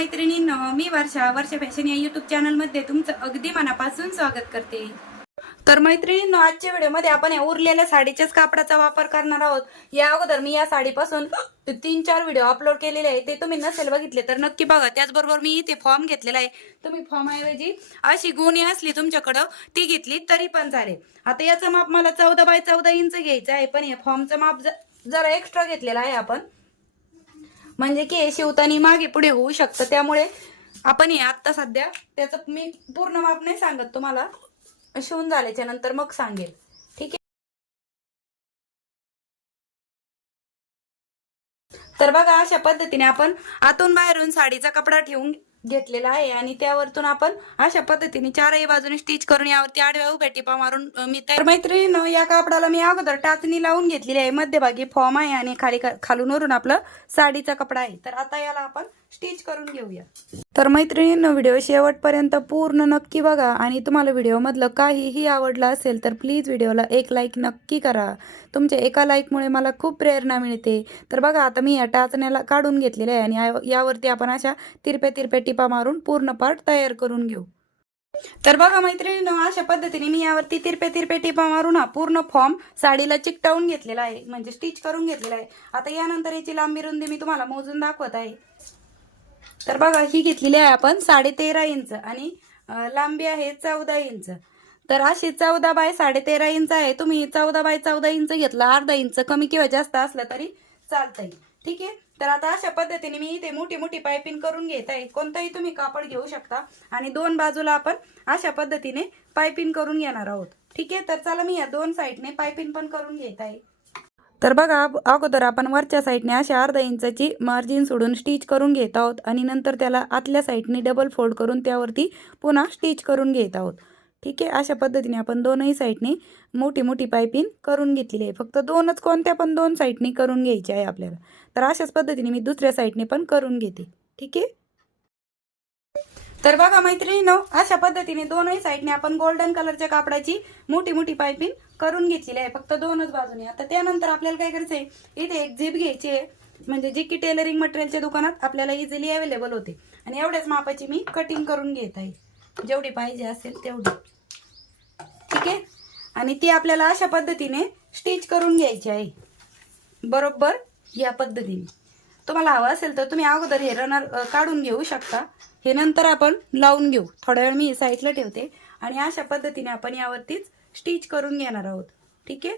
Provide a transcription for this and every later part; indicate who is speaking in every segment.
Speaker 1: मैत्रिणींनो मी वर्षा वर्षा फॅशन या युट्यूब चॅनलमध्ये तुमचं अगदी मनापासून स्वागत करते. तर मैत्रिणींनो आजच्या व्हिडिओमध्ये आपण या उरलेल्या साडीच्याच कापडाचा वापर करणार आहोत. या अगोदर मी या साडीपासून तीन चार व्हिडिओ अपलोड केलेले आहे ते तुम्ही नसेल बघितले तर नक्की बघा. त्याचबरोबर मी इथे फॉर्म घेतलेला आहे. तुम्ही फॉर्म ऐवजी अशी गुणी असली तुमच्याकडं ती घेतली तरी पण चालेल. आता याचं माप मला चौदा बाय चौदा इंच घ्यायचं आहे. पण या फॉर्मचं माप जरा एक्स्ट्रा घेतलेलं आहे आपण. म्हणजे की शिवतानी मागे पुढे होऊ शकतं. त्यामुळे आपण हे आत्ता सध्या त्याचं मी पूर्ण माप नाही सांगत तुम्हाला. शिवून झाल्याच्यानंतर मग सांगेल. ठीक आहे? तर बघा अशा पद्धतीने आपण आतून बाहेरून साडीचा कपडा ठेवून घेतलेला आहे आणि त्यावरतून आपण अशा पद्धतीने चारही बाजूने स्टिच करून यावरती आडव्या उभ्या टिपा मारून मी तर मैत्रिणीनं या कापडाला मी अगोदर टाचणी लावून घेतलेली आहे. मध्यभागी फॉर्म आहे आणि खाली खालून वरून आपलं साडीचा कपडा आहे. तर आता याला आपण स्टिच करून घेऊया. तर मैत्रिणींनो व्हिडिओ शेवटपर्यंत पूर्ण नक्की बघा आणि तुम्हाला व्हिडिओमधलं काहीही आवडलं असेल तर प्लीज व्हिडिओला एक लाईक नक्की करा. तुमच्या एका लाईकमुळे मला खूप प्रेरणा मिळते. तर बघा आता मी या टाचण्याला काढून घेतलेलं आहे आणि यावरती आपण अशा तिरप्या तिरप्या टिपा मारून पूर्ण पार्ट तयार करून घेऊ. तर बघा मैत्रिणींनो अशा पद्धतीने मी यावरती तिरपे तिरपे टिपा मारून हा पूर्ण फॉर्म साडीला चिकटावून घेतलेला आहे. म्हणजे स्टिच करून घेतलेला आहे. आता यानंतर याची लांबी रुंदी मी तुम्हाला मोजून दाखवत आहे. तर बघा ही घेतलेली आहे आपण साडे तेरा इंच आणि लांबी आहे चौदा इंच. तर अशी चौदा बाय साडेतेरा इंच आहे. तुम्ही चौदा बाय चौदा इंच घेतला अर्धा इंच कमी किंवा जास्त असलं तरी चालतंय. ठीक आहे? तर आता अशा पद्धतीने मी इथे मोठी मोठी पायपिंग करून घेत आहे. कोणतंही तुम्ही कापड घेऊ शकता. आणि दोन बाजूला आपण अशा पद्धतीने पायपिंग करून घेणार आहोत. ठीक आहे? तर चला मी या दोन साईडने पायपिंग पण करून घेत आहे. तर बघा अगोदर आपण वरच्या साईडने अशा अर्धा इंचाची मार्जिन सोडून स्टिच करून घेत आहोत आणि नंतर त्याला आतल्या साईडने डबल फोल्ड करून त्यावरती पुन्हा स्टिच करून घेत आहोत. ठीक आहे? अशा पद्धतीने आपण दोनही साईडने मोठी मोठी पायपिंग करून घेतलेली आहे. फक्त दोनच कोणत्या पण दोन साईडने करून घ्यायची आहे आपल्याला. तर अशाच पद्धतीने मी दुसऱ्या साईडने पण करून घेते. ठीक आहे? तर बघा मैत्रिणीनो अशा पद्धतीने दोनही साईडने आपण गोल्डन कलरच्या कापडाची मोठी मोठी पायपिंग करून घेतलेली आहे. फक्त दोनच बाजूने. आता त्यानंतर आपल्याला काय करायचं आहे इथे एक झिप घ्यायची आहे. म्हणजे जी की टेलरिंग मटेरियलच्या दुकानात आपल्याला इझिली अवेलेबल होते. आणि एवढ्याच मापाची मी कटिंग करून घेत आहे. जेवढी पाहिजे असेल तेवढी. ठीक आहे? आणि ती आपल्याला अशा पद्धतीने स्टिच करून घ्यायची आहे. बरोबर? या पद्धतीने. तुम्हाला हवं असेल तर तुम्ही अगोदर हे रनर काढून घेऊ शकता. हे नंतर आपण लावून घेऊ. थोड्या वेळ मी साईडला ठेवते. आणि अशा पद्धतीने आपण यावरतीच स्टिच करून घेणार आहोत. ठीक आहे?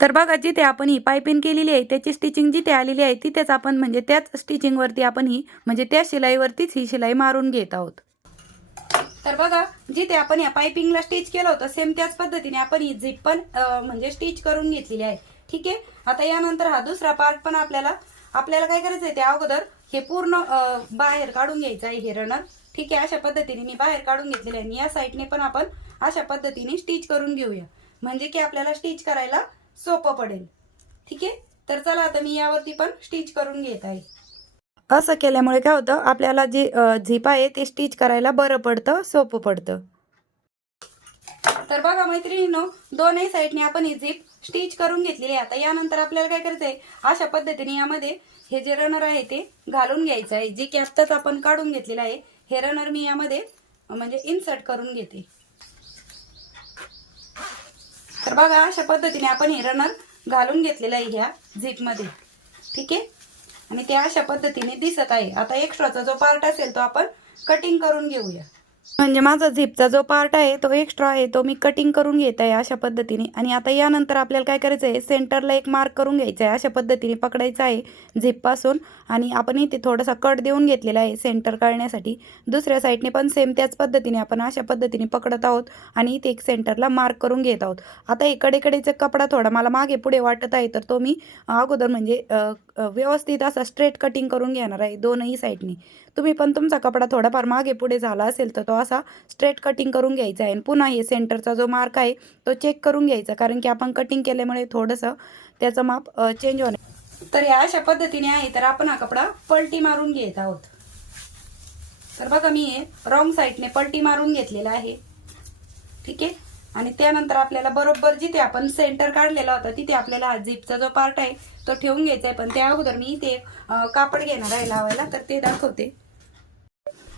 Speaker 1: तर बघा जिथे आपण ही पायपिंग केलेली आहे त्याची स्टिचिंग जिथे आलेली आहे तिथेच आपण म्हणजे त्याच स्टिचिंगवरती आपण ही म्हणजे त्या शिलाईवरतीच ही शिलाई मारून घेत आहोत. तर बघा जिथे आपण या पायपिंगला स्टिच केलं होतं सेम त्याच पद्धतीने आपण ही झिप पण म्हणजे स्टिच करून घेतलेली आहे. ठीक आहे? आता यानंतर हा दुसरा पार्ट पण आपल्याला आपल्याला काय करायचं आहे त्या अगोदर हे पूर्ण बाहेर काढून घ्यायचं आहे हे रनर ठीक आहे? अशा पद्धतीने मी बाहेर काढून घेतलेले आहे आणि या साईडने पण आपण अशा पद्धतीने स्टिच करून घेऊया. म्हणजे की आपल्याला स्टिच करायला सोपं पडेल. ठीक आहे? तर चला आता मी यावरती पण स्टिच करून घेत आहे. असं केल्यामुळे काय होतं? आपल्याला जे झिप आहे ते स्टिच करायला बरं पडतं सोपं पडतं. तर बघा मैत्रिणीनो दोनही साईडने आपण ही झिप स्टिच करून घेतलेली आहे. आता यानंतर आपल्याला काय करायचं आहे अशा पद्धतीने यामध्ये हे जे रनर आहे ते घालून घ्यायचं आहे. जे की आत्ताच आपण काढून घेतलेलं आहे हे रनर मी यामध्ये म्हणजे इन्सर्ट करून घेते. तर बघा अशा पद्धतीने आपण हे रनर घालून घेतलेलं आहे ह्या झिपमध्ये ठीक आहे? आणि ते अशा पद्धतीने दिसत आहे. आता एक्स्ट्राचा जो पार्ट असेल तो आपण कटिंग करून घेऊया. म्हणजे माझा झिपचा जो पार्ट आहे तो एक्स्ट्रा आहे तो मी कटिंग करून घेत आहे अशा पद्धतीने. आणि आता यानंतर आपल्याला काय करायचं आहे सेंटरला एक मार्क करून घ्यायचा आहे अशा पद्धतीने पकडायचं आहे झिपपासून. आणि आपण इथे थोडासा कट देऊन घेतलेला आहे सेंटर काढण्यासाठी. दुसऱ्या साईडने पण सेम त्याच पद्धतीने आपण अशा पद्धतीने पकडत आहोत. आणि इथे एक सेंटरला मार्क करून घेत आहोत. आता इकडेकडेचा कपडा थोडा मला मागे पुढे वाटत आहे तर तो मी अगोदर म्हणजे व्यवस्थित असा स्ट्रेट कटिंग करून घेणार आहे दोनही साईडने तुम्ही पण तुमचा कपडा थोडाफार मागे पुढे झाला असेल तर तो असा स्ट्रेट कटिंग करून घ्यायचा आहे. आणि पुन्हा हे सेंटरचा जो मार्क आहे तो चेक करून घ्यायचा. कारण की आपण कटिंग केल्यामुळे थोडंसं त्याचं माप चेंज होणार. तर या अशा पद्धतीने आहे तर आपण हा कपडा पलटी मारून घेत आहोत. तर बघा मी हे रॉंग साईडने पलटी मारून घेतलेला आहे. ठीक आहे? आणि त्यानंतर आपल्याला बरोबर जिथे आपण सेंटर काढलेला होता तिथे आपल्याला हा झिपचा जो पार्ट आहे तो ठेवून घ्यायचा आहे. पण त्या अगोदर मी इथे कापड घेणार आहे लावायला तर ते दाखवते.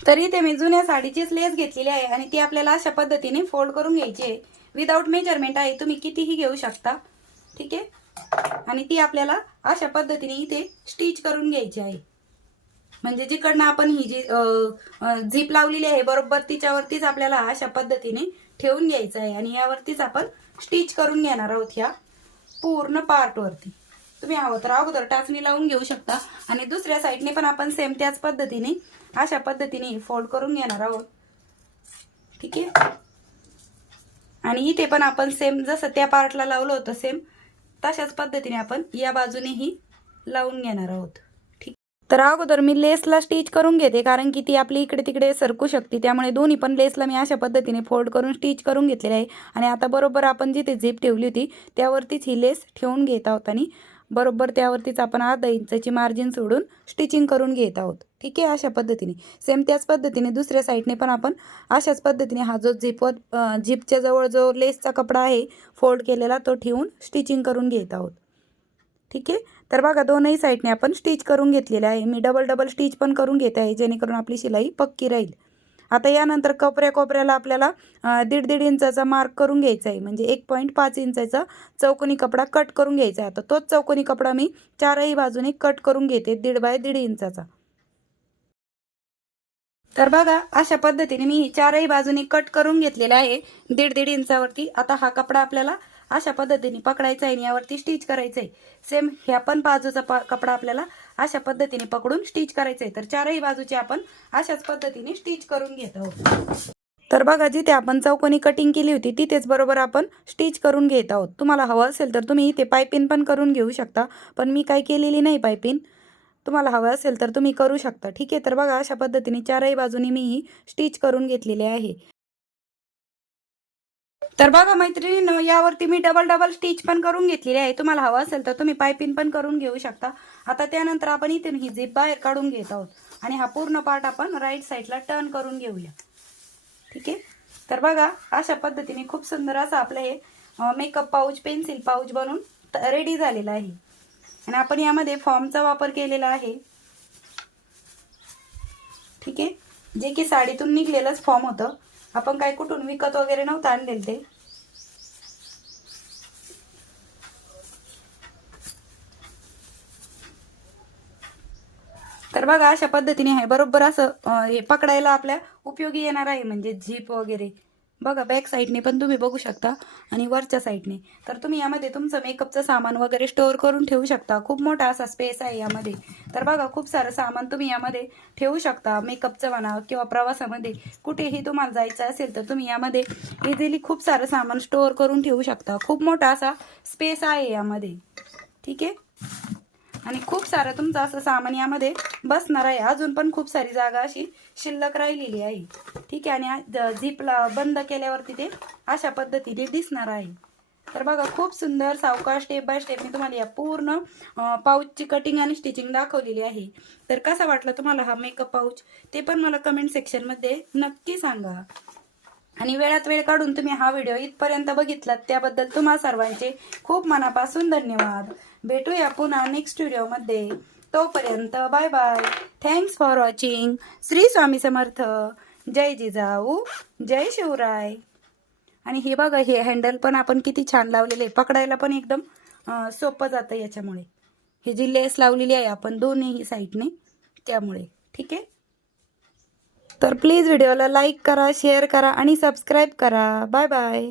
Speaker 1: तरी ते मी जुन्या साडीचीच लेस घेतलेली आहे आणि ती आपल्याला अशा पद्धतीने फोल्ड करून घ्यायची आहे. विदाऊट मेजरमेंट आहे तुम्ही कितीही घेऊ शकता. ठीक आहे? आणि ती आपल्याला अशा पद्धतीने इथे स्टिच करून घ्यायची आहे. म्हणजे जिकडनं आपण ही जी झीप लावलेली आहे बरोबर तिच्यावरतीच आपल्याला अशा पद्धतीने ठेवून घ्यायचं आहे. आणि यावरतीच आपण स्टिच करून घेणार आहोत ह्या पूर्ण पार्टवरती तुम्ही हवं तर अगोदर टाचणी लावून घेऊ शकता. आणि दुसऱ्या साईडने पण आपण सेम त्याच पद्धतीने अशा पद्धतीने फोल्ड करून घेणार आहोत. ठीक आहे? आणि इथे पण आपण सेम जसं त्या पार्टला लावलं होतं सेम तशाच पद्धतीने आपण या बाजूनेही लावून घेणार आहोत. ठीक? तर अगोदर मी लेसला स्टिच करून घेते कारण की ती आपली इकडे तिकडे सरकू शकते. त्यामुळे दोन्ही पण लेसला मी अशा पद्धतीने फोल्ड करून स्टिच करून घेतलेलं आहे. आणि आता बरोबर आपण जिथे झीप ठेवली होती त्यावरतीच ही लेस ठेवून घेत आहोत आणि बरोबर त्यावरतीच आपण अर्धा इंचाची मार्जिन सोडून स्टिचिंग करून घेत आहोत. ठीक आहे? अशा पद्धतीने. सेम त्याच पद्धतीने दुसऱ्या साईडने पण आपण अशाच पद्धतीने हा जो झिपवत झिपच्या जवळ जो लेसचा कपडा आहे फोल्ड केलेला तो ठेवून स्टिचिंग करून घेत आहोत. ठीक आहे? तर बघा दोनही साईडने आपण स्टिच करून घेतलेलं आहे. मी डबल डबल स्टिच पण करून घेते आहे जेणेकरून आपली शिलाई पक्की राहील. आता यानंतर कोपऱ्या कोपऱ्याला आपल्याला दीड दीड इंचाचा मार्क करून घ्यायचा आहे. म्हणजे एक पॉईंट पाच इंचाचा चौकोनी कपडा कट करून घ्यायचा आहे. आता तोच चौकोनी कपडा मी चारही बाजूने कट करून घेते दीड बाय दीड इंचाचा. तर बघा अशा पद्धतीने मी चारही बाजूने कट करून घेतलेला आहे. दीड दीड इंचावरती आता हा कपडा आपल्याला अशा पद्धतीने पकडायचा आहे आणि यावरती स्टिच करायचं आहे. सेम ह्या पण बाजूचा पा कपडा आपल्याला अशा पद्धतीने पकडून स्टिच करायचं आहे तर चारही बाजूचे आपण अशाच पद्धतीने स्टिच करून घेत आहोत. तर बघा जिथे आपण चौकोनी कटिंग केली होती तिथेच बरोबर आपण स्टिच करून घेत आहोत. तुम्हाला हवं असेल तर तुम्ही इथे पायपिन पण करून घेऊ शकता पण मी काय केलेली नाही पायपिन. तुम्हाला हवं असेल तर तुम्ही करू शकता. ठीक आहे तर बघा अशा पद्धतीने चारही बाजूने मी ही स्टिच करून घेतलेले आहे. तर बघा मैत्रिणीनं यावरती मी डबल डबल स्टिच पण करून घेतलेली आहे. तुम्हाला हवं असेल तर तुम्ही पायपिन पण करून घेऊ शकता. आता त्यानंतर आपण इथून ही झीप बाहेर काढून घेत आहोत. आणि हा पूर्ण पार्ट आपण राईट साईडला टर्न करून घेऊया. ठीक आहे? तर बघा अशा पद्धतीने खूप सुंदर असं आपलं हे मेकअप पाऊच पेन्सिल पाऊच बनून रेडी झालेलं आहे. आणि आपण यामध्ये फॉर्मचा वापर केलेला आहे. ठीक आहे? जे की साडीतून निघलेलंच फॉर्म होतं. आपण काय कुठून विकत वगैरे नव्हतं आणलेलं ते. तर बघा अशा पद्धतीने आहे. बरोबर असं हे पकडायला आपल्या उपयोगी येणार आहे. म्हणजे झीप वगैरे. बघा बॅक साईडने पण तुम्ही बघू शकता आणि वरच्या साईडने तर तुम्ही यामध्ये तुमचं मेकअपचं सामान वगैरे स्टोअर करून ठेवू शकता. खूप मोठा असा स्पेस आहे यामध्ये. तर बघा खूप सारं सामान तुम्ही यामध्ये ठेवू शकता मेकअपचं म्हणा किंवा प्रवासामध्ये. कुठेही तुम्हाला जायचं असेल तर तुम्ही यामध्ये इझिली खूप सारं सामान स्टोअर करून ठेवू शकता. खूप मोठा असा स्पेस आहे यामध्ये. ठीक आहे? आणि खूप सारं तुमचं असं सामान यामध्ये बसणार आहे. अजून पण खूप सारी जागा अशी शिल्लक राहिलेली आहे. ठीक आहे आणि झीपला बंद केल्यावरती ते अशा पद्धतीने दिसणार आहे. तर बघा खूप सुंदर सावकाश स्टेप बाय स्टेप मी तुम्हाला या पूर्ण पाऊचची कटिंग आणि स्टिचिंग दाखवलेली आहे. तर कसा वाटला तुम्हाला हा मेकअप पाऊच ते पण मला कमेंट सेक्शनमध्ये नक्की सांगा. आणि वेळात वेळ काढून तुम्ही हा व्हिडिओ इथपर्यंत बघितलात त्याबद्दल तुम्हा सर्वांचे खूप मनापासून धन्यवाद. भेटूया पुन्हा नेक्स्ट व्हिडिओमध्ये तोपर्यंत bye bye thanks for watching Shri Swami Samarth. जय जिजाऊ. जय शिवराय. आणि हे बघा हे हँडल पण आपण किती छान लावलेले. आहे पकडायला पण एकदम सोपं जातं याच्यामुळे. ही जी लेस लावलेली आहे आपण दोन्ही साईडने त्यामुळे. ठीक आहे? तर प्लीज व्हिडिओला लाईक करा शेअर करा आणि सबस्क्राईब करा. Bye bye.